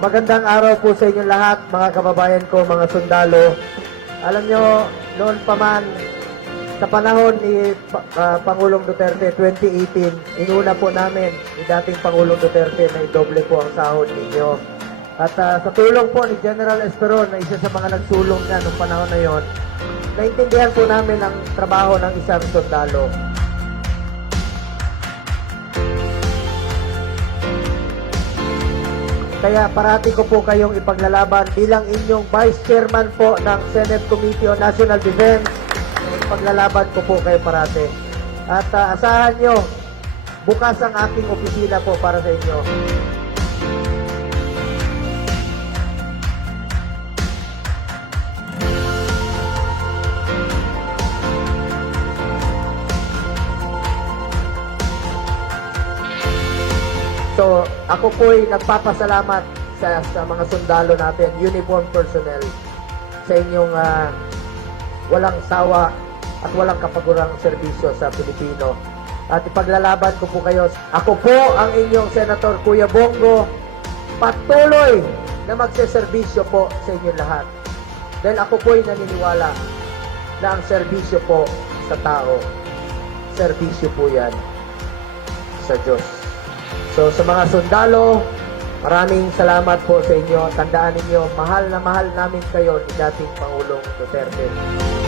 Magandang araw po sa inyo lahat, mga kababayan ko, mga sundalo. Alam nyo, noon pa man, sa panahon ni ah, Pangulong Duterte 2018, inuna po namin ni dating Pangulong Duterte na idoble po ang sahod ninyo. At ah, sa tulong po ni General Esperon na isa sa mga nagsulong niya noong panahon na yon, naintindihan po namin ang trabaho ng isang sundalo. Kaya parati ko po kayong ipaglalaban bilang inyong Vice Chairman po ng Senate Committee on National Defense. Ipaglalaban ko po kayo parati. At ah, asahan nyo, bukas ang aking opisina po para sa inyo. So, ako po'y nagpapasalamat sa, sa mga sundalo natin, uniform personnel, sa inyong ah, walang sawa at walang kapagurang serbisyo sa Pilipino. At ipaglalaban ko po kayo. Ako po ang inyong Senator Kuya Bongo, patuloy na magseserbisyo po sa inyong lahat. Dahil ako po'y naniniwala na ang serbisyo po sa tao, serbisyo po yan sa Diyos. So sa mga sundalo, maraming salamat po sa inyo. Tandaan ninyo, mahal na mahal namin kayo ni dating Pangulong Duterte.